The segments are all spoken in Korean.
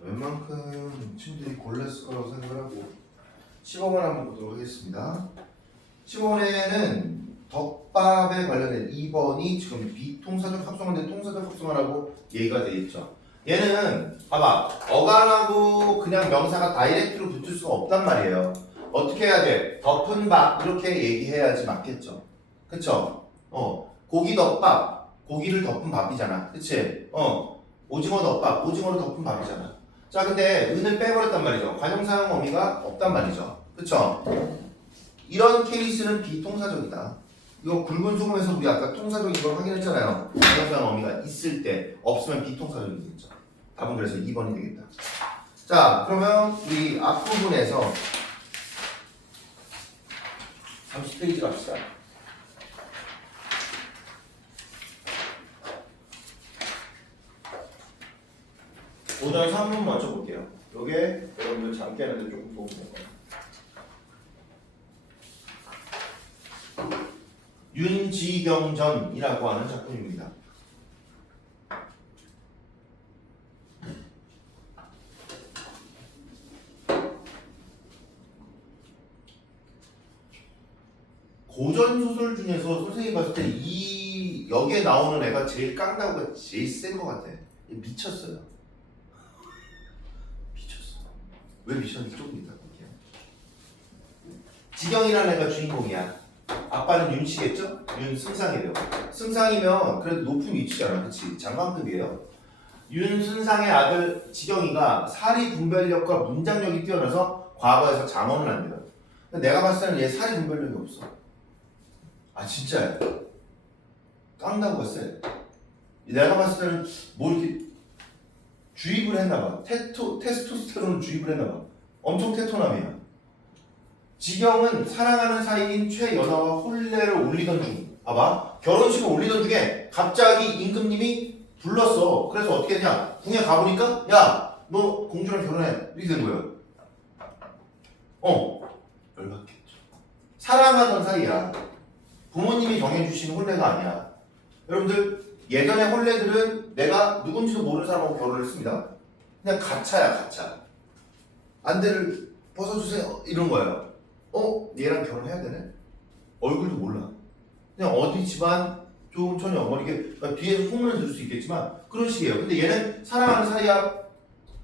웬만큼 친구들이 골랐을 거라고 생각을 하고 15번 한번 보도록 하겠습니다. 15번에는 덮밥에 관련된 2번이 지금 비통사적 합성어인데 통사적 합성어라고 얘기가 돼 있죠. 얘는 봐봐, 어간하고 그냥 명사가 다이렉트로 붙을 수가 없단 말이에요. 어떻게 해야 돼? 덮은 밥 이렇게 얘기해야지 맞겠죠. 그쵸? 고기 덮밥, 고기를 덮은 밥이잖아. 그치? 오징어 덮밥, 오징어를 덮은 밥이잖아. 자, 근데 은을 빼버렸단 말이죠. 관용사용 어미가 없단 말이죠. 그쵸? 이런 케이스는 비통사적이다. 이거 굵은 소금에서 우리 아까 통사적인 걸 확인했잖아요. 관용사용 어미가 있을 때 없으면 비통사적이겠죠. 답은 그래서 2번이 되겠다. 자, 그러면 우리 앞부분에서 30페이지 갑시다. 오늘 3분 먼저 볼게요. 요게 여러분들 잠 깨는데 조금 도움이 될 거예요. 윤지경전이라고 하는 작품입니다. 고전 소설 중에서 선생님이 봤을 때 이 여기에 나오는 애가 제일 깡다구가 제일 센 것 같아. 미쳤어요. 미쳤어. 왜 미쳤는지 조금 이따 볼게요. 지경이라는 애가 주인공이야. 아빠는 윤씨겠죠? 윤승상이래요. 승상이면 그래도 높은 위치잖아. 그치? 장관급이에요. 윤승상의 아들 지경이가 사리 분별력과 문장력이 뛰어나서 과거에서 장원을 한대요. 근데 내가 봤을 때는 얘 사리 분별력이 없어. 아 진짜야. 깡다구가 쎄. 내가 봤을 때는 뭐 이렇게 주입을 했나봐. 테스토스테론을 주입을 했나봐. 엄청 테토남이야. 지경은 사랑하는 사이인 최연아와 혼례를 올리던 중, 봐봐, 결혼식을 올리던 중에 갑자기 임금님이 불렀어. 그래서 어떻게 했냐? 궁에 가보니까 야, 너 공주랑 결혼해. 이렇게 된 거예요. 열받겠죠. 사랑하던 사이야. 부모님이 정해주신 혼례가 아니야. 여러분들 예전의 혼례들은 내가 누군지도 모르는 사람하고 결혼을 했습니다. 그냥 가차야, 가차. 안대를 벗어주세요. 이런 거예요. 얘랑 결혼해야 되네? 얼굴도 몰라. 그냥 어디 집안 좋은 처녀, 뭐 이렇게 뒤에서 소문을 들을 수 있겠지만 그런 식이에요. 근데 얘는 사랑하는 사이야.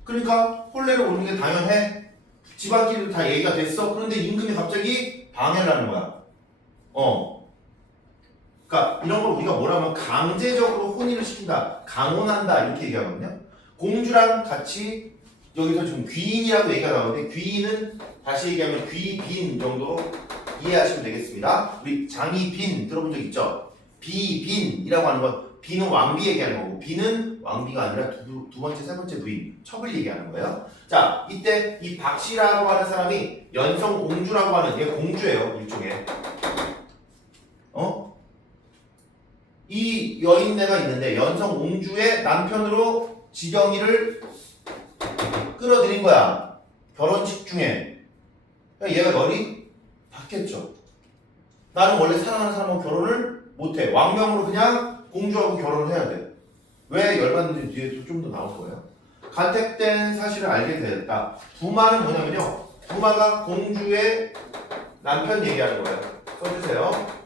그러니까 혼례를 오는 게 당연해. 집안끼리도 다 얘기가 됐어. 그런데 임금이 갑자기 방해를 하는 거야. 그러니까 이런 걸 우리가 뭐라면 강제적으로 혼인을 시킨다, 강혼한다 이렇게 얘기하거든요. 공주랑 같이 여기서 지금 귀인이라고 얘기가 나오는데 귀인은 다시 얘기하면 귀빈 정도로 이해하시면 되겠습니다. 우리 장희빈 들어본 적 있죠? 비빈이라고 하는 건 비는 왕비 얘기하는 거고 비는 왕비가 아니라 두 번째, 세 번째 부인 첩을 얘기하는 거예요. 자, 이때 이 박씨라고 하는 사람이 연성공주라고 하는 얘 공주예요. 일종의 이 여인네가 있는데 연성공주의 남편으로 지경이를 끌어들인 거야. 결혼식 중에. 얘가 열이 받겠죠. 나는 원래 사랑하는 사람하고 결혼을 못해. 왕명으로 그냥 공주하고 결혼을 해야 돼. 왜 열받는지 뒤에 좀 더 나올 거예요. 간택된 사실을 알게 되었다. 부마는 뭐냐면요. 부마가 공주의 남편 얘기하는 거예요. 써주세요.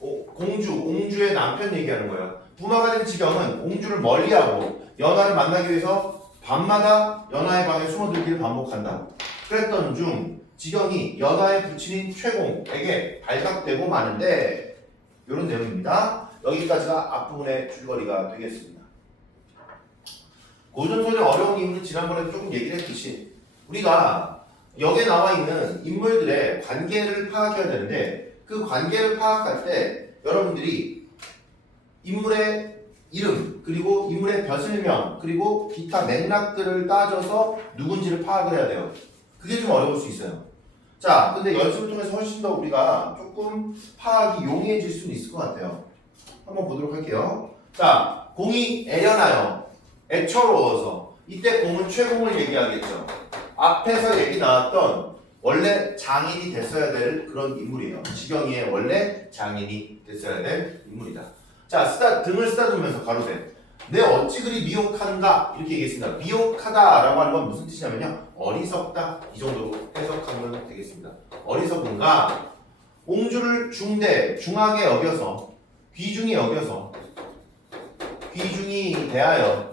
공주의 남편 얘기하는 거예요. 부마가 된 지경은 공주를 멀리하고 연하를 만나기 위해서 밤마다 연하의 방에 숨어들기를 반복한다. 그랬던 중 지경이 연하의 부친인 최공에게 발각되고 마는데 이런 내용입니다. 여기까지가 앞부분의 줄거리가 되겠습니다. 고전소설의 어려운 이유는 지난번에 조금 얘기를 했듯이 우리가 여기에 나와 있는 인물들의 관계를 파악해야 되는데 그 관계를 파악할 때 여러분들이 인물의 이름 그리고 인물의 벼슬명 그리고 기타 맥락들을 따져서 누군지를 파악을 해야 돼요. 그게 좀 어려울 수 있어요. 자, 근데 연습을 통해서 훨씬 더 우리가 조금 파악이 용이해질 수는 있을 것 같아요. 한번 보도록 할게요. 자, 공이 애려나요. 애처로워서. 이때 공은 최공을 얘기하겠죠. 앞에서 얘기 나왔던 원래 장인이 됐어야 될 그런 인물이에요. 지경이의 원래 장인이 됐어야 될 인물이다. 자, 등을 쓰다듬으면서 가로세. 내 어찌 그리 미혹한가 이렇게 얘기했습니다. 미혹하다라고 하는 건 무슨 뜻이냐면요. 어리석다 이 정도로 해석하면 되겠습니다. 어리석은가 옹주를 중하게 여겨서 귀중히 여겨서 귀중히 대하여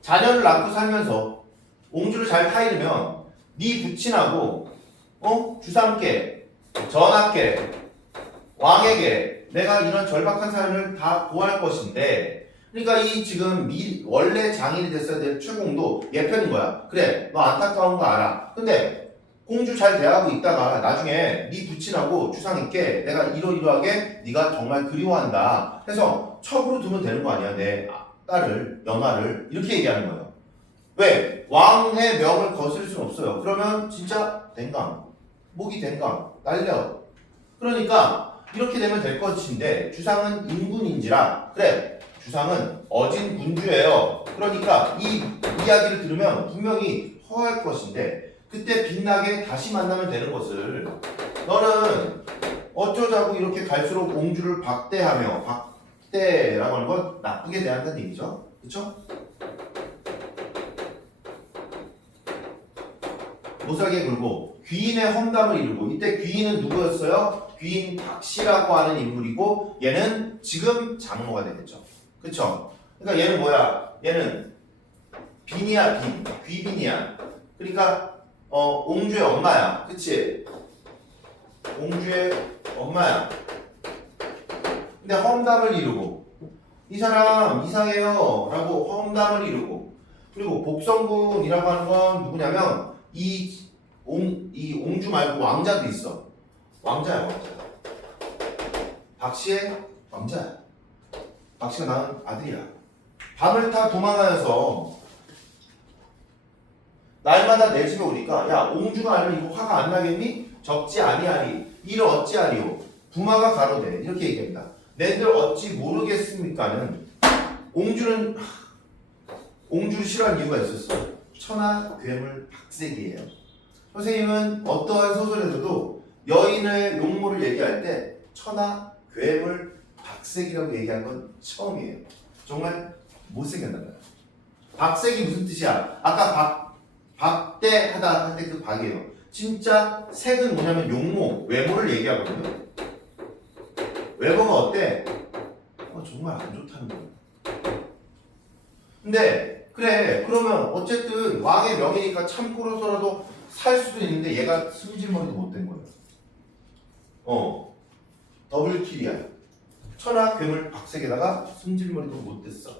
자녀를 낳고 살면서 옹주를 잘 타이르면 네 부친하고 주상께 전하께 왕에게 내가 이런 절박한 사연을 다 고할 것인데 그러니까 이 지금 원래 장인이 됐어야 될 최공도 얘 편인 거야. 그래 너 안타까운 거 알아. 근데 공주 잘 대하고 있다가 나중에 네 부친하고 주상님께 내가 이러이러하게 네가 정말 그리워한다 해서 첩으로 두면 되는 거 아니야. 내 딸을 연하를 이렇게 얘기하는 거예요. 왜? 왕의 명을 거스를 수는 없어요. 그러면 진짜 댕강 목이 댕강 날려. 그러니까 이렇게 되면 될 것인데 주상은 인군인지라 그래 주상은 어진 군주예요. 그러니까 이 이야기를 들으면 분명히 허할 것인데 그때 빛나게 다시 만나면 되는 것을 너는 어쩌자고 이렇게 갈수록 옹주를 박대하며 박대라고 하는 건 나쁘게 대한다는 얘기죠. 그렇죠? 못살게 굴고 귀인의 험담을 이루고 이때 귀인은 누구였어요? 귀인 박씨라고 하는 인물이고 얘는 지금 장모가 되겠죠. 그쵸? 그러니까 얘는 뭐야? 얘는 빈이야 빈 귀빈이야. 그러니까 옹주의 엄마야. 그치? 옹주의 엄마야. 근데 험담을 이루고 이 사람 이상해요 라고 험담을 이루고 그리고 복성군이라고 하는 건 누구냐면 이 옹주 말고 왕자도 있어. 왕자야 왕자. 박씨의 왕자야. 박씨가 낳은 아들이야. 밤을 타 도망하여서 날마다 내 집에 오니까 야 옹주가 알면 이거 화가 안 나겠니? 적지 아니하리 이를 어찌하리오 부마가 가로되 이렇게 얘기합니다. 내들 어찌 모르겠습니까는 옹주를 싫어하는 이유가 있었어. 천하 괴물 박색이에요. 선생님은 어떠한 소설에서도 여인의 용모를 얘기할 때 천하 괴물 박색이라고 얘기한 건 처음이에요. 정말 못생겼나 봐요. 박색이 무슨 뜻이야? 아까 박대하다 할 때 그 박이에요. 진짜 색은 뭐냐면 용모, 외모를 얘기하거든요. 외모가 어때? 정말 안 좋다는 거예요. 근데 그래 그러면 어쨌든 왕의 명이니까 참고로서라도 살 수도 있는데 얘가 승질머리도 못된 거예요. 더블킬이야. 천하 괴물 박색에다가 승질머리도 못됐어.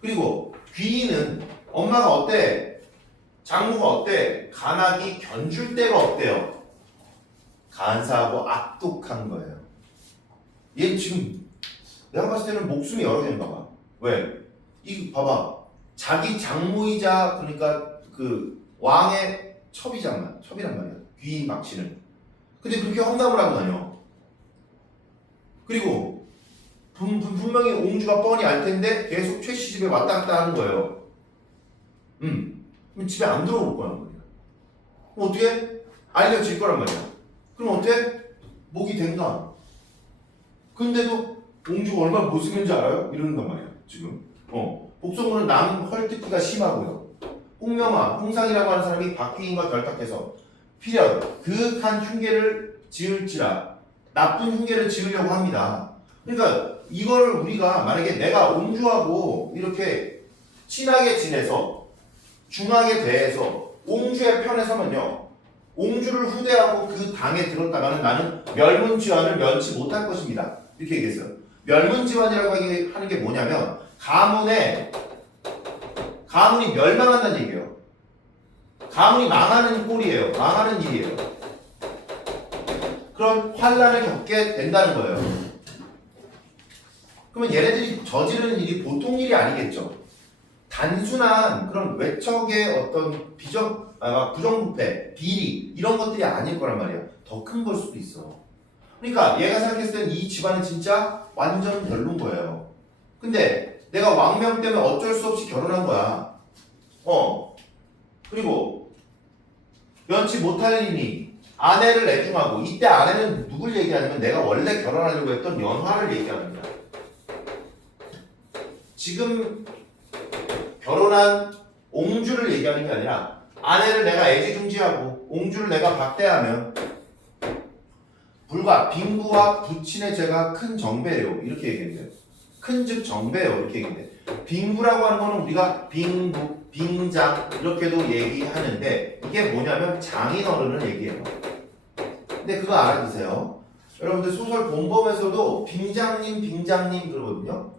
그리고 귀인은 엄마가 어때? 장모가 어때? 간악이 견줄 데가 없대요. 간사하고 악독한 거예요. 얘 지금 내가 봤을 때는 목숨이 여러 개인가 봐. 왜? 이 봐봐. 자기 장모이자 그러니까 그 왕의 첩이란 말이야. 귀인 박씨는. 근데 그렇게 험담을 하고 다녀. 그리고 분명히 옹주가 뻔히 알 텐데 계속 최씨 집에 왔다 갔다 하는 거예요. 그럼 집에 안 들어올 거란 말이야. 그럼 어떻게? 알려질 거란 말이야. 그럼 어떻게? 목이 된다. 근데도 옹주가 얼마나 못생겼는지 알아요? 이러는단 말이야 지금. 복성군은 남 헐뜯기가 심하고요. 홍명화, 홍상이라고 하는 사람이 박귀인과 결탁해서 필연 그윽한 흉계를 지을지라 나쁜 흉계를 지으려고 합니다. 그러니까 이거를 우리가 만약에 내가 옹주하고 이렇게 친하게 지내서 중하게 대해서 옹주의 편에 서면요. 옹주를 후대하고 그 당에 들었다가는 나는 멸문지환을 면치 못할 것입니다. 이렇게 얘기했어요. 멸문지환이라고 하는 게 뭐냐면 가문이 멸망한다는 얘기예요. 가문이 망하는 꼴이에요. 망하는 일이에요. 그런 환란을 겪게 된다는 거예요. 그러면 얘네들이 저지르는 일이 보통 일이 아니겠죠. 단순한 그런 외척의 어떤 부정부패, 비리 이런 것들이 아닐 거란 말이야. 더 큰 걸 수도 있어. 그러니까 얘가 생각했을 때는 이 집안은 진짜 완전 별론 거예요. 근데 내가 왕명 때문에 어쩔 수 없이 결혼한 거야. 그리고 면치 못할 일이니 아내를 애중하고 이때 아내는 누굴 얘기하냐면 내가 원래 결혼하려고 했던 연화를 얘기합니다. 지금 결혼한 옹주를 얘기하는 게 아니라 아내를 내가 애지중지하고 옹주를 내가 박대하면 불과 빙구와 부친의 죄가 큰 정배요 이렇게 얘기했는데요. 큰즉 정배요 이렇게 얘기했는데 빙구라고 하는 거는 우리가 빙구, 빙장 이렇게도 얘기하는데 이게 뭐냐면 장인어른을 얘기해요. 근데 그거 알아두세요. 여러분들 소설 본범에서도 빙장님, 빙장님 그러거든요.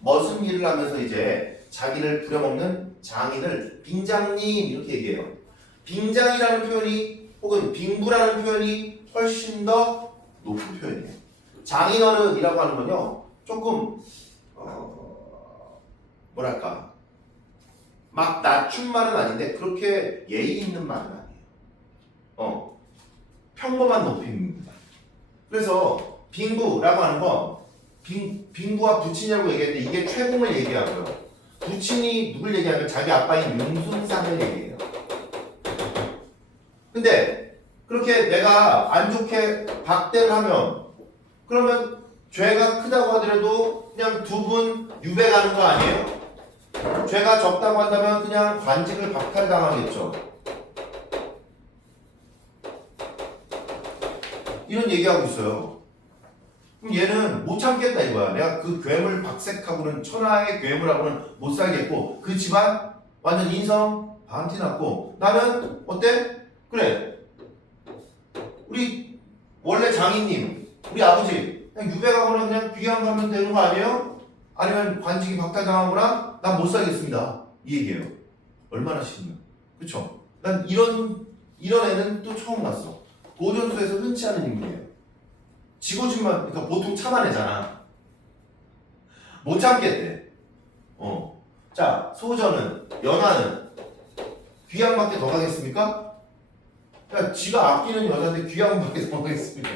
멋은 일을 하면서 이제 자기를 부려먹는 장인을 빙장님 이렇게 얘기해요. 빙장이라는 표현이 혹은 빙부라는 표현이 훨씬 더 높은 표현이에요. 장인어른이라고 하는 건요 조금 뭐랄까 막 낮춘 말은 아닌데 그렇게 예의 있는 말은 아니에요. 평범한 높임입니다. 그래서 빙부라고 하는 건 빙부와 부친이라고 얘기했는데 이게 최공을 얘기하고요. 부친이 누굴 얘기하면 자기 아빠인 윤순상을 얘기해요. 근데 그렇게 내가 안 좋게 박대를 하면 그러면 죄가 크다고 하더라도 그냥 두 분 유배가는 거 아니에요? 죄가 적다고 한다면 그냥 관직을 박탈당하겠죠. 이런 얘기하고 있어요. 그럼 얘는 못 참겠다 이거야. 내가 그 괴물 박색하고는 천하의 괴물하고는 못 살겠고 그 집안 완전 인성 반티 났고 나는 어때? 그래 우리 원래 장인님 우리 아버지 그냥 유배 가거나 그냥 귀양 가면 되는 거 아니에요? 아니면 관직이 박탈당하거나 난 못 살겠습니다 이 얘기예요. 얼마나 싫으면 그쵸? 난 이런 애는 또 처음 봤어. 도전소에서 흔치 않은 인물이에요. 지고집만 그러니까 보통 참아내잖아. 못 참겠대. 자 소전은 연하는 귀양밖에 더 가겠습니까? 그러니까 지가 아끼는 여자인데 귀양밖에 더 가겠습니까?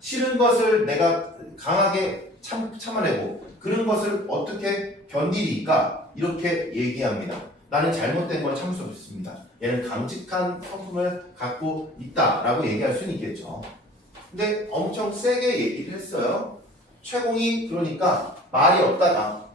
싫은 것을 내가 강하게 참아내고 그런 것을 어떻게 견디리까 이렇게 얘기합니다. 나는 잘못된 걸 참을 수 없습니다. 얘는 강직한 성품을 갖고 있다라고 얘기할 수는 있겠죠. 근데 엄청 세게 얘기를 했어요. 최공이 그러니까 말이 없다가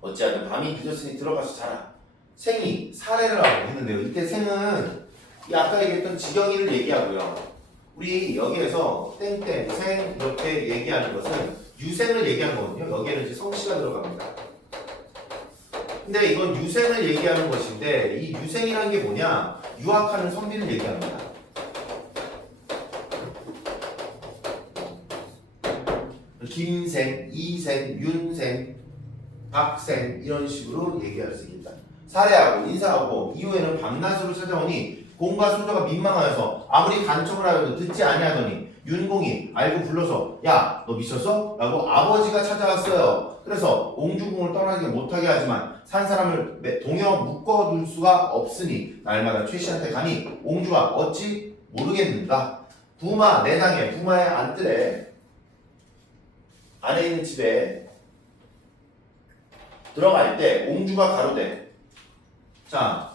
어찌하든 밤이 늦었으니 들어가서 자라. 생이 사례를 하고 했는데요. 이때 생은 이 아까 얘기했던 지경이를 얘기하고요. 우리 여기에서 땡땡 생 이렇게 얘기하는 것은 유생을 얘기하는 거거든요. 여기에는 이제 성씨가 들어갑니다. 근데 이건 유생을 얘기하는 것인데 이 유생이라는 게 뭐냐? 유학하는 선비를 얘기합니다. 김생, 이생, 윤생, 박생 이런 식으로 얘기할 수 있겠다. 살해하고 인사하고 이후에는 밤낮으로 찾아오니 공과 소저가 민망하여서 아무리 간청을 하여도 듣지 아니하더니 윤공이 알고 불러서 야 너 미쳤어? 라고 아버지가 찾아왔어요. 그래서 옹주궁을 떠나지 못하게 하지만 산 사람을 동여 묶어둘 수가 없으니 날마다 최씨한테 가니 옹주가 어찌 모르겠는가? 부마 내장에 부마의 안뜰에 안에 있는 집에 들어갈 때 옹주가 가로되 자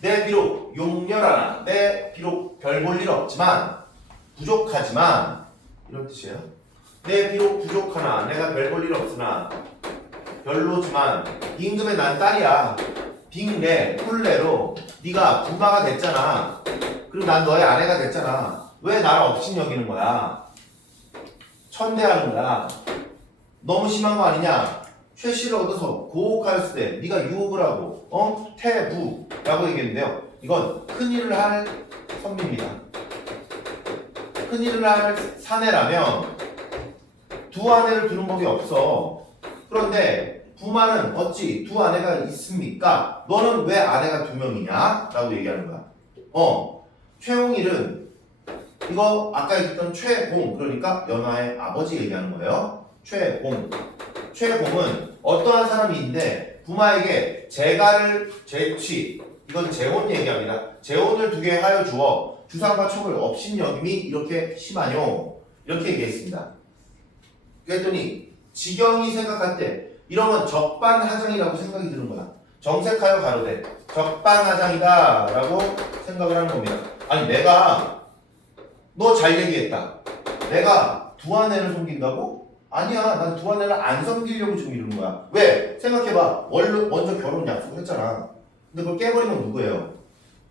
내 비록 용렬하나 내 비록 별 볼 일 없지만 부족하지만 이런 뜻이에요. 내 비록 부족하나 내가 별 볼 일 없으나 별로지만 임금의 난 딸이야. 빙례 홀례로 네가 부마가 됐잖아. 그리고 난 너의 아내가 됐잖아. 왜 나를 업신 여기는 거야? 천대하는 거야. 너무 심한 거 아니냐? 최씨를 얻어서 고혹하였을 때 네가 유혹을 하고 태부라고 얘기했는데요. 이건 큰일을 할 선비입니다. 큰일을 할 사내라면 두 아내를 두는 법이 없어. 그런데 부마는 어찌 두 아내가 있습니까? 너는 왜 아내가 두 명이냐? 라고 얘기하는 거야. 최홍일은 이거 아까 얘기했던 최공 그러니까 연하의 아버지 얘기하는 거예요. 최공은 어떠한 사람인데 부마에게 재가를 재취 이건 재혼 얘기합니다. 재혼을 두게 하여 주어 주상과 촉을 업신여김이 이렇게 심하뇨 이렇게 얘기했습니다. 그랬더니 지경이 생각할 때 이런 건 적반하장이라고 생각이 드는 거야. 정색하여 가로되 적반하장이다 라고 생각을 하는 겁니다. 아니 내가 너 잘 얘기했다. 내가 두한해를 섬긴다고? 아니야. 난 두한해를 안 섬기려고 지금 이러는 거야. 왜? 생각해봐. 먼저 결혼 약속을 했잖아. 근데 그걸 깨버리면 누구예요?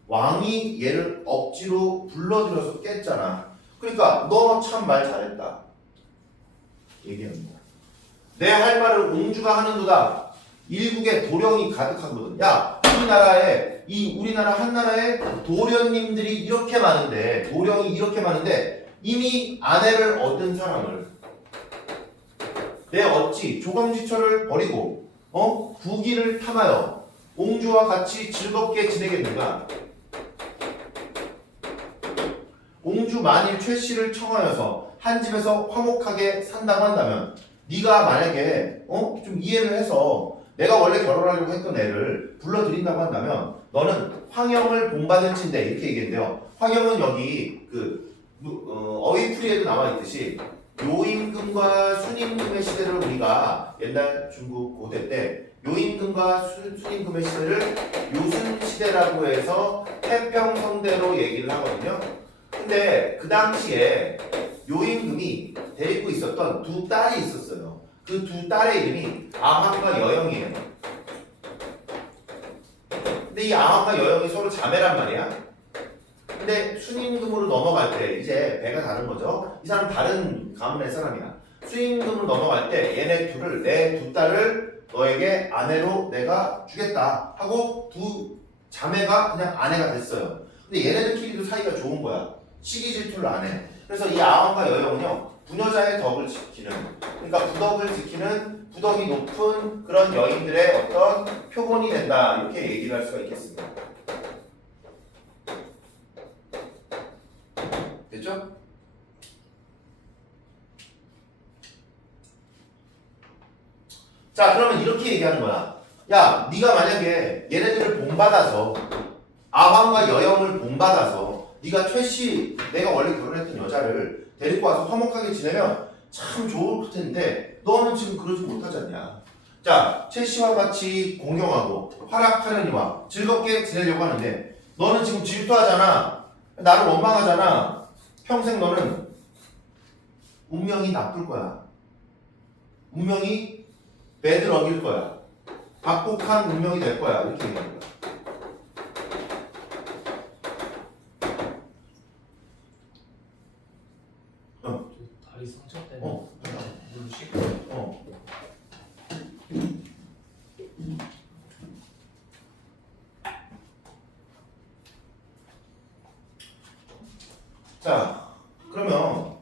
왕이 얘를 억지로 불러들여서 깼잖아. 그러니까 너 참 말 잘했다. 얘기하는 거야. 내 할 말을 옹주가 하는도다. 일국에 도령이 가득하거든. 야, 우리나라 한나라에 도련님들이 이렇게 많은데, 도령이 이렇게 많은데 이미 아내를 얻은 사람을 내 어찌 조광지처를 버리고 부귀를 탐하여 옹주와 같이 즐겁게 지내겠는가? 옹주 만일 최씨를 청하여서 한 집에서 화목하게 산다고 한다면 네가 만약에 좀 이해를 해서 내가 원래 결혼하려고 했던 애를 불러들인다고 한다면 너는 황영을 본받은 친대 이렇게 얘기했는데요. 황영은 여기 어휘풀이에도 나와 있듯이 요임금과 순임금의 시대를 우리가 옛날 중국 고대 때 요임금과 순임금의 시대를 요순시대라고 해서 태평성대로 얘기를 하거든요. 근데 그 당시에 요임금이 데리고 있었던 두 딸이 있었어요. 그 두 딸의 이름이 아함과 여영이에요. 근데 이 아함과 여영이 서로 자매란 말이야. 근데 순임금으로 넘어갈 때 이제 배가 다른 거죠. 이 사람 다른 가문의 사람이야. 순임금으로 넘어갈 때 얘네 내 두 딸을 너에게 아내로 내가 주겠다 하고 두 자매가 그냥 아내가 됐어요. 근데 얘네들끼리도 사이가 좋은 거야. 시기 질투를 안 해. 그래서 이 아함과 여영은요 부녀자의 덕을 지키는, 그러니까 부덕을 지키는 부덕이 높은 그런 여인들의 어떤 표본이 된다 이렇게 얘기를 할 수가 있겠습니다. 됐죠? 자, 그러면 이렇게 얘기하는 거야. 야, 네가 만약에 얘네들을 본받아서 아함과 여영을 본받아서 네가 최씨, 내가 원래 결혼했던 여자를 데리고 와서 화목하게 지내면 참 좋을 텐데 너는 지금 그러지 못하지 않냐. 자, 최씨와 같이 공경하고 활약하려니와 즐겁게 지내려고 하는데 너는 지금 질투하잖아. 나를 원망하잖아. 평생 너는 운명이 나쁠 거야. 운명이 매들어길 거야. 박복한 운명이 될 거야. 이렇게 얘기하는 거야. 다리 상처 때문에 물 씻고 자, 그러면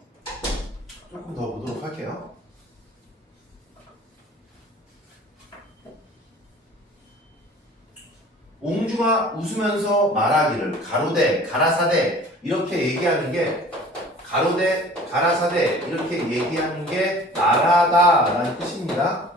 조금 더 보도록 할게요. 옹주가 웃으면서 말하기를 가로대, 가라사대 이렇게 얘기하는 게 가로대, 가라사대 이렇게 얘기하는 게 말하다라는 뜻입니다.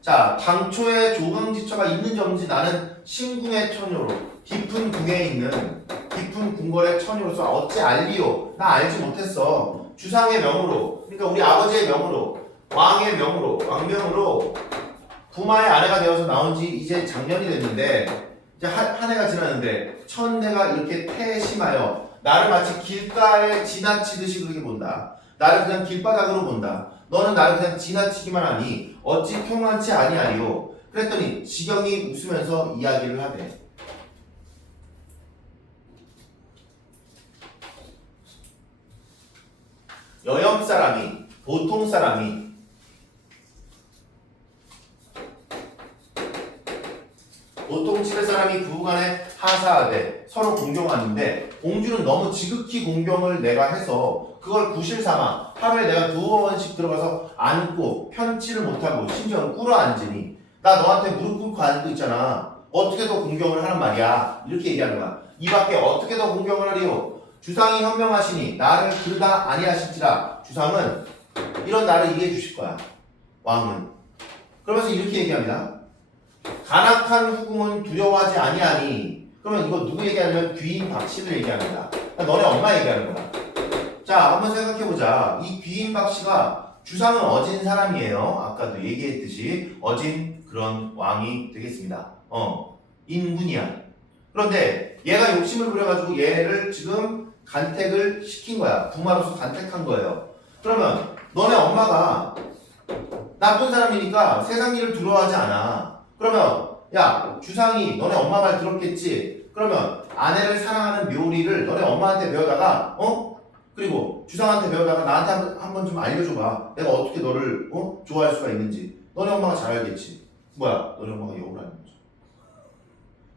자, 당초에 조강지처가 있는지 없는지 나는 신궁의 처녀로 깊은 궁에 있는 깊은 궁궐의 처녀로서 어찌 알리요? 나 알지 못했어. 주상의 명으로, 그러니까 우리 아버지의 명으로, 왕의 명으로, 왕명으로 부마의 아내가 되어서 나온 지 이제 작년이 됐는데 이제 한 해가 지났는데 천내가 이렇게 태심하여 나를 마치 길가에 지나치듯이 그렇게 본다. 나를 그냥 길바닥으로 본다. 너는 나를 그냥 지나치기만 하니 어찌 평안치 아니하리요. 그랬더니 지경이 웃으면서 이야기를 하되 여염 사람이 보통 사람이 보통 집의 사람이 부부간에 하사하되 서로 공경하는데 공주는 너무 지극히 공경을 내가 해서 그걸 구실 삼아 하루에 내가 2번씩 들어가서 앉고 편치를 못하고 심지어는 꿇어 앉으니 나 너한테 무릎 꿇고 앉고 있잖아. 어떻게 더 공경을 하란 말이야. 이렇게 얘기하는 거야. 이 밖에 어떻게 더 공경을 하리요. 주상이 현명하시니 나를 그르다 아니하실지라. 주상은 이런 나를 이해해 주실 거야. 왕은. 그러면서 이렇게 얘기합니다. 간악한 후궁은 두려워하지 아니하니. 그러면 이거 누구 얘기하냐면 귀인 박씨를 얘기합니다. 그러니까 너네 엄마 얘기하는 거야. 자, 한번 생각해보자. 이 귀인 박씨가 주상은 어진 사람이에요. 아까도 얘기했듯이 어진 그런 왕이 되겠습니다. 인군이야. 그런데 얘가 욕심을 부려가지고 얘를 지금 간택을 시킨 거야. 부마로서 간택한 거예요. 그러면 너네 엄마가 나쁜 사람이니까 세상 일을 두려워하지 않아. 그러면 야 주상이 너네 엄마 말 들었겠지. 그러면 아내를 사랑하는 묘리를 너네 엄마한테 배우다가 그리고 주상한테 배우다가 나한테 한번 좀 알려줘봐. 내가 어떻게 너를 좋아할 수가 있는지. 너네 엄마가 잘 알겠지. 뭐야? 너네 엄마가 욕을 하는 거죠.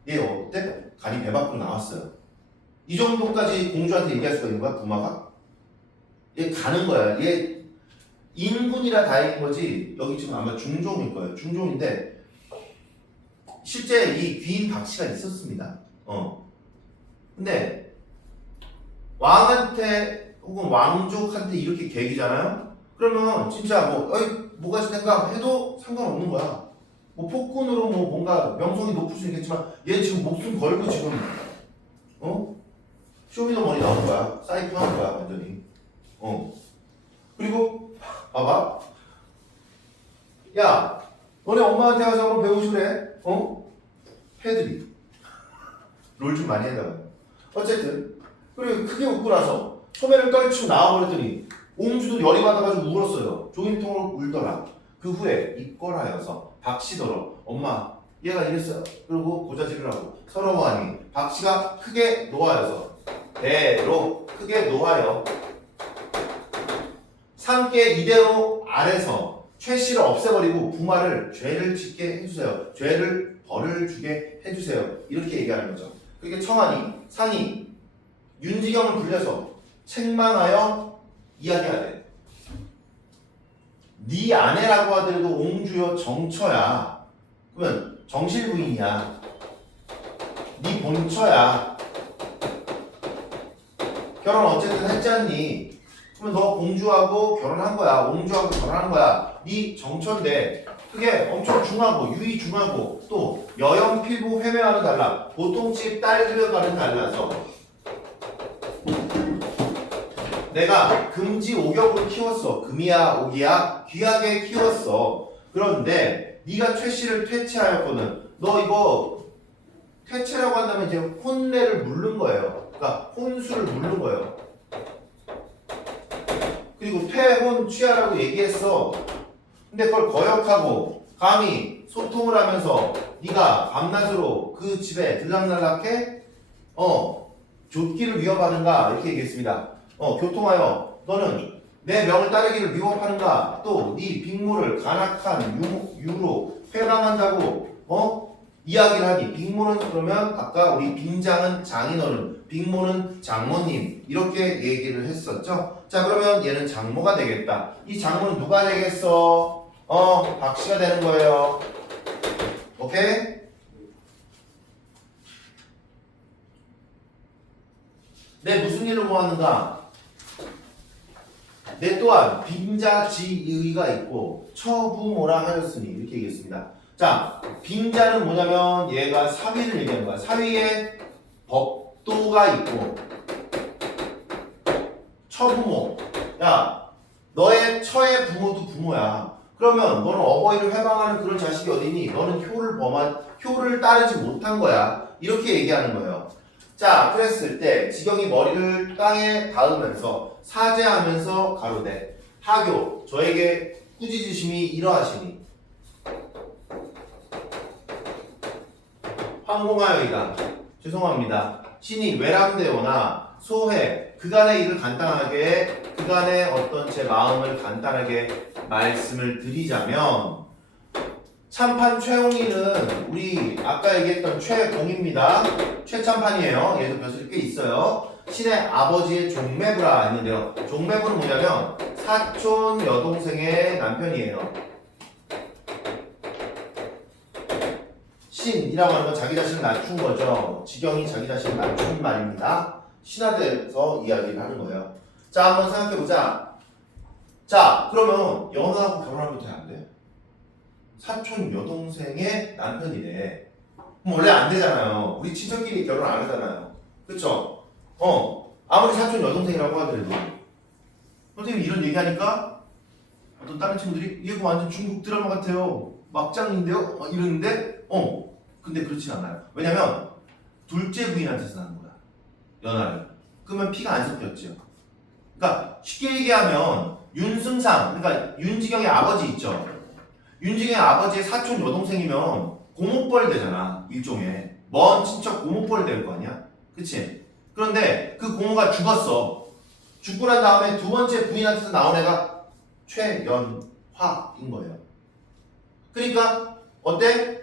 얘 어때? 간이 배 밖으로 나왔어요. 이 정도까지 공주한테 얘기할 수가 있는 거야? 부마가? 얘 가는 거야. 얘 인군이라 다행인 거지. 여기 지금 아마 중종일 거예요. 중종인데 실제 이 귀인 박씨가 있었습니다. 근데 왕한테 혹은 왕족한테 이렇게 계기잖아요. 그러면 진짜 뭐가 생각 해도 상관없는 거야. 뭐 폭군으로 뭐 뭔가 명성이 높을 수 있겠지만 얘 지금 목숨 걸고 지금 쇼미더머니 나온 거야. 사이프 하는 거야 완전히. 그리고 봐봐. 야 너네 엄마한테 가서 한번 배우시래. 패들이 롤 좀 많이 했나 봐요. 어쨌든 그리고 크게 웃고 나서 소매를 떨치고 나와버렸더니 옹주도 열이 받아가지고 울었어요. 종일통으로 울더라. 그 후에 입궐하여서 박씨더러 엄마 얘가 이랬어요. 그리고 고자질을 하고 서러워하니 박씨가 크게 노하여서 배로 크게 노하여 삼께 이대로 아래서 최씨를 없애버리고 부마를 죄를 짓게 해주세요. 죄를 벌을 주게 해주세요. 이렇게 얘기하는 거죠. 그렇게 청하니 상이 윤지경을 불려서 책망하여 이야기하되 네 아내라고 하더라도 옹주여 정처야. 그러면 정실부인이야. 네 본처야. 결혼 어쨌든 했잖니. 그러면 너 공주하고 결혼한 거야. 옹주하고 결혼한 거야. 네 정처인데 그게 엄청 중하고 유의 중하고 또 여영 필부 회매와는 달라. 보통집 딸들과는 달라서 내가 금지 오격으로 키웠어. 금이야 오기야 귀하게 키웠어. 그런데 네가 최씨를 퇴치하였거든. 너 이거 퇴치라고 한다면 이제 혼례를 물른 거예요. 그러니까 혼수를 물른 거예요. 그리고 퇴혼 취하라고 얘기했어. 근데 그걸 거역하고 감히 소통을 하면서 네가 밤낮으로 그 집에 들락날락해 족기를 위협하는가 이렇게 얘기했습니다. 교통하여 너는 내 명을 따르기를 위협하는가. 또 네 빅모를 간악한 유로 회방한다고 이야기를 하니 빅모는 그러면 아까 우리 빈장은 장인어른 빅모는 장모님 이렇게 얘기를 했었죠. 자 그러면 얘는 장모가 되겠다. 이 장모는 누가 되겠어? 박씨가 되는 거예요. 오케이? 내 무슨 일을 보았는가? 내 또한 빈자지의가 있고 처부모라 하였으니 이렇게 얘기했습니다. 자, 빈자는 뭐냐면 얘가 사위를 얘기하는 거야. 사위에 법도가 있고 처부모. 야, 너의 처의 부모도 부모야. 그러면 너는 어버이를 회방하는 그런 자식이 어디니? 너는 효를 따르지 못한 거야. 이렇게 얘기하는 거예요. 자, 그랬을 때 지경이 머리를 땅에 닿으면서 사죄하면서 가로되 하교 저에게 꾸짖으심이 이러하시니 황공하여이다. 죄송합니다. 신이 외람되오나 소회 그간의 일을 간단하게 그간의 어떤 제 마음을 간단하게 말씀을 드리자면 참판 최홍이는 우리 아까 얘기했던 최공입니다. 최참판이에요. 얘도 벼슬이 꽤 있어요. 신의 아버지의 종매부라 했는데요. 종매부는 뭐냐면 사촌 여동생의 남편이에요. 신이라고 하는 건 자기 자신을 낮춘 거죠. 지경이 자기 자신을 낮춘 말입니다. 신하대에서 이야기를 하는 거예요. 자, 한번 생각해보자. 자, 그러면 연하하고 결혼하면 돼? 안 돼? 사촌 여동생의 남편이래. 그럼 원래 안 되잖아요. 우리 친척끼리 결혼 안 하잖아요. 그쵸? 아무리 사촌 여동생이라고 하더라도 선생님이 이런 얘기하니까 어떤 다른 친구들이 이거 완전 중국 드라마 같아요. 막장인데요? 이러는데 근데 그렇진 않아요. 왜냐면 둘째 부인한테서 난 거야. 연하를. 그러면 피가 안 섞였죠. 그러니까 쉽게 얘기하면 윤승상, 그러니까 윤지경의 아버지 있죠. 윤지경의 아버지의 사촌 여동생이면 고모뻘 되잖아. 일종의 먼 친척 고모뻘 될 거 아니야. 그치? 그런데 그 고모가 죽었어. 죽고 난 다음에 두 번째 부인한테서 나온 애가 최연화인 거예요. 그러니까 어때?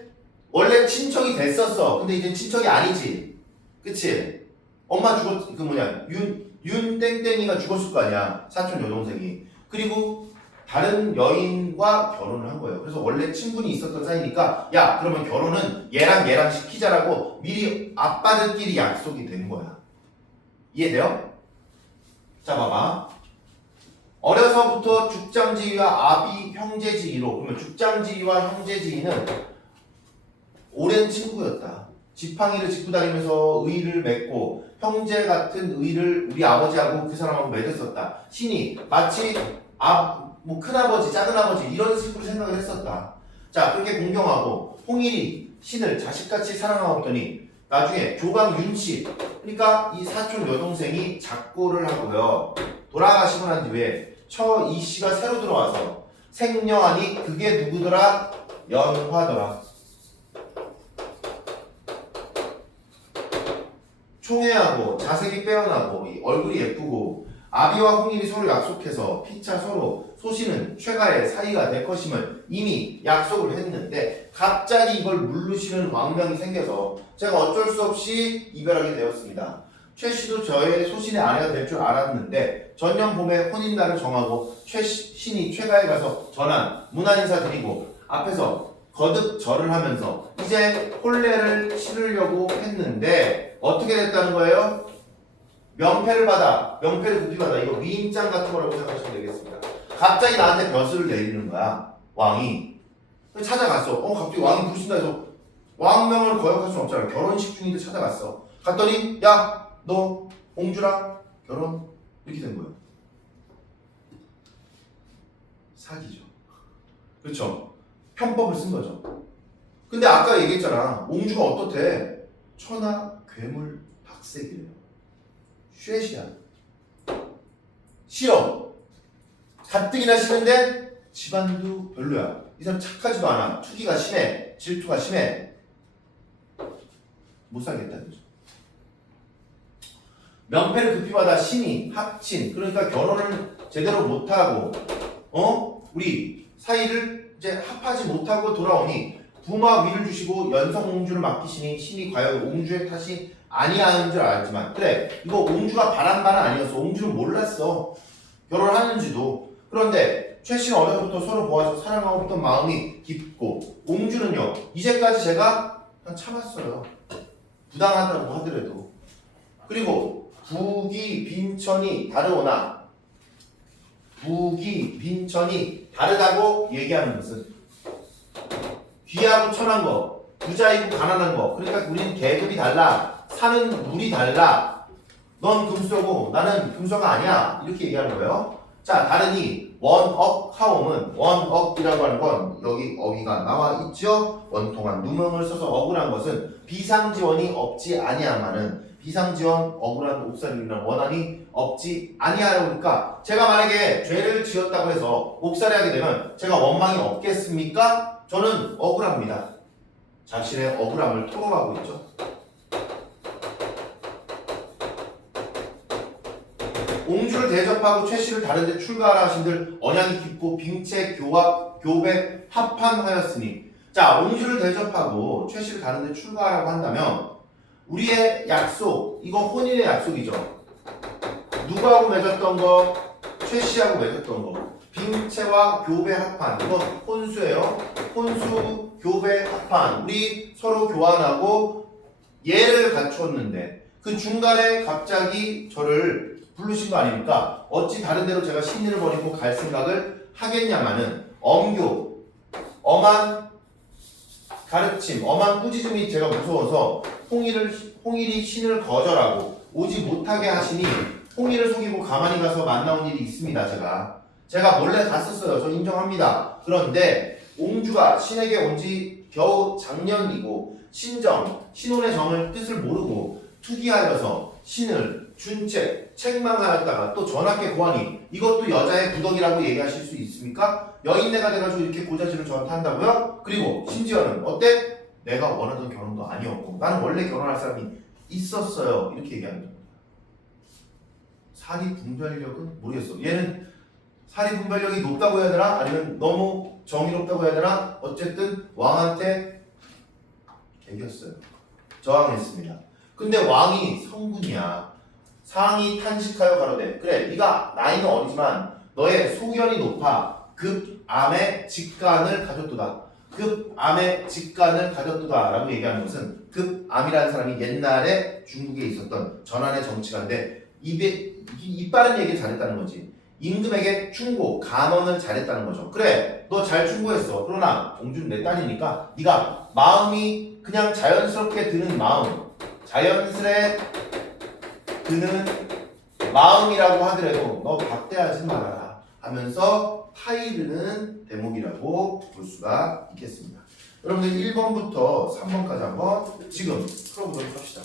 원래 친척이 됐었어. 근데 이제 친척이 아니지. 그치? 엄마 죽었, 그 뭐냐, 윤땡땡이가 죽었을 거 아니야. 사촌 여동생이. 그리고 다른 여인과 결혼을 한 거예요. 그래서 원래 친분이 있었던 사이니까, 야, 그러면 결혼은 얘랑 시키자라고 미리 아빠들끼리 약속이 된 거야. 이해돼요? 자, 봐봐. 어려서부터 죽장지위와 아비 형제지위로, 그러면 죽장지위와 형제지위는 오랜 친구였다. 지팡이를 짚고 다니면서 의를 맺고 형제 같은 의를 우리 아버지하고 그 사람하고 맺었었다. 신이 마치 뭐 큰아버지, 작은아버지 이런 식으로 생각을 했었다. 자, 그렇게 공경하고 홍일이 신을 자식같이 사랑하었더니 나중에 조강 윤씨, 그러니까 이 사촌 여동생이 작고를 하고요. 돌아가시고 난 뒤에 처 이씨가 새로 들어와서 생녀하니 그게 누구더라? 연화더라. 총애하고 자색이 빼어나고 얼굴이 예쁘고 아비와 홍일이 서로 약속해서 피차 서로 소신은 최가의 사이가 될 것임을 이미 약속을 했는데 갑자기 이걸 물르시는 왕명이 생겨서 제가 어쩔 수 없이 이별하게 되었습니다. 최 씨도 저의 소신의 아내가 될 줄 알았는데 전년 봄에 혼인날을 정하고 최 신이 최가에 가서 전한 문안 인사 드리고 앞에서 거듭 절을 하면서 이제 혼례를 치르려고 했는데 어떻게 됐다는 거예요? 명패를 급히 받아. 이거 위임장 같은 거라고 생각하시면 되겠습니다. 갑자기 나한테 벼슬을 내리는 거야, 왕이. 찾아갔어. 갑자기 왕이 부르신다 해서 왕명을 거역할 수는 없잖아. 결혼식 중인데 찾아갔어. 갔더니 야, 너 옹주랑 결혼 이렇게 된 거예요. 사기죠. 그렇죠? 편법을 쓴 거죠. 근데 아까 얘기했잖아. 옹주가 어떻대? 천하 괴물 박색이래요. 쉐시야. 싫어. 가뜩이나 싫은데 집안도 별로야. 이 사람 착하지도 않아. 투기가 심해. 질투가 심해. 못 살겠다. 그죠? 명패를 급히 받아 신이 합친. 그러니까 결혼을 제대로 못하고 우리 사이를 이제 합하지 못하고 돌아오니 부마 위를 주시고 연성옹주를 맡기시니 신이 과연 옹주의 탓이 아니하는 줄 알았지만 그래 이거 옹주가 바란 바는 아니었어. 옹주는 몰랐어. 결혼하는지도. 그런데 최 씨는 어려서부터 서로 보아서 사랑하고 있던 마음이 깊고 옹주는요 이제까지 제가 그냥 참았어요. 부당하다고 하더라도. 그리고 북이 빈천이 다르오나 북이 빈천이 다르다고 얘기하는 것은 귀하고 천한 거, 부자이고 가난한 거. 그러니까 우리는 계급이 달라. 사는 물이 달라. 넌 금수저고 나는 금수저가 아니야. 이렇게 얘기하는 거예요. 자, 다르니 원억하옴은 원억이라고 하는 건 여기 어휘가 나와 있죠. 원통한 누명을 써서 억울한 것은 비상지원이 없지 아니하마는 비상지원 억울한 옥살이라는 원한이 없지 아니하니까 제가 만약에 죄를 지었다고 해서 옥살이하게 되면 제가 원망이 없겠습니까? 저는 억울합니다. 자신의 억울함을 토로하고 있죠. 옹주를 대접하고 최 씨를 다른 데 출가하라 하신들 언양이 깊고 빙체 교배 합판하였으니 자, 옹주를 대접하고 최 씨를 다른 데 출가하라고 한다면 우리의 약속, 이거 혼인의 약속이죠. 누구하고 맺었던 거? 최 씨하고 맺었던 거. 빙체와 교배 합판, 이거 혼수예요. 혼수, 교배 합판. 우리 서로 교환하고 예를 갖췄는데 그 중간에 갑자기 저를 부르신 거 아닙니까? 어찌 다른 데로 제가 신의를 버리고 갈 생각을 하겠냐마는 엄교, 엄한 가르침, 엄한 꾸짖음이 제가 무서워서 홍일이 신을 거절하고 오지 못하게 하시니 홍일을 속이고 가만히 가서 만나온 일이 있습니다. 제가 몰래 갔었어요. 저 인정합니다. 그런데 옹주가 신에게 온 지 겨우 작년이고 신혼의 정을 뜻을 모르고 투기하여서 신을 준책 책망하였다가 또 전학계 고하니 이것도 여자의 부덕이라고 얘기하실 수 있습니까? 여인네가 돼가지고 이렇게 고자질을 저한테 한다고요? 그리고 심지어는 어때? 내가 원하던 결혼도 아니었고 나는 원래 결혼할 사람이 있었어요 이렇게 얘기하는 겁니다. 사리 분별력은 모르겠어. 얘는 사리 분별력이 높다고 해야 되나? 아니면 너무 정의롭다고 해야 되나? 어쨌든 왕한테 개겼어요. 저항했습니다. 근데 왕이 성군이야. 상이 탄식하여 가로되 그래 네가 나이는 어리지만 너의 소견이 높아 급암의 직간을 가졌도다. 급암의 직간을 가졌도다 라고 얘기하는 것은 급암이라는 사람이 옛날에 중국에 있었던 전한의 정치가인데 이빠른 얘기를 잘했다는 거지. 임금에게 충고, 간언을 잘했다는 거죠. 그래, 너 잘 충고했어. 그러나 공주는 내 딸이니까 네가 마음이 그냥 자연스럽게 드는 마음, 자연스레 드는 마음이라고 하더라도 너 박대하지 말아라 하면서 타이르는 대목이라고 볼 수가 있겠습니다. 여러분들 1번부터 3번까지 한번 지금 풀어보도록 합시다.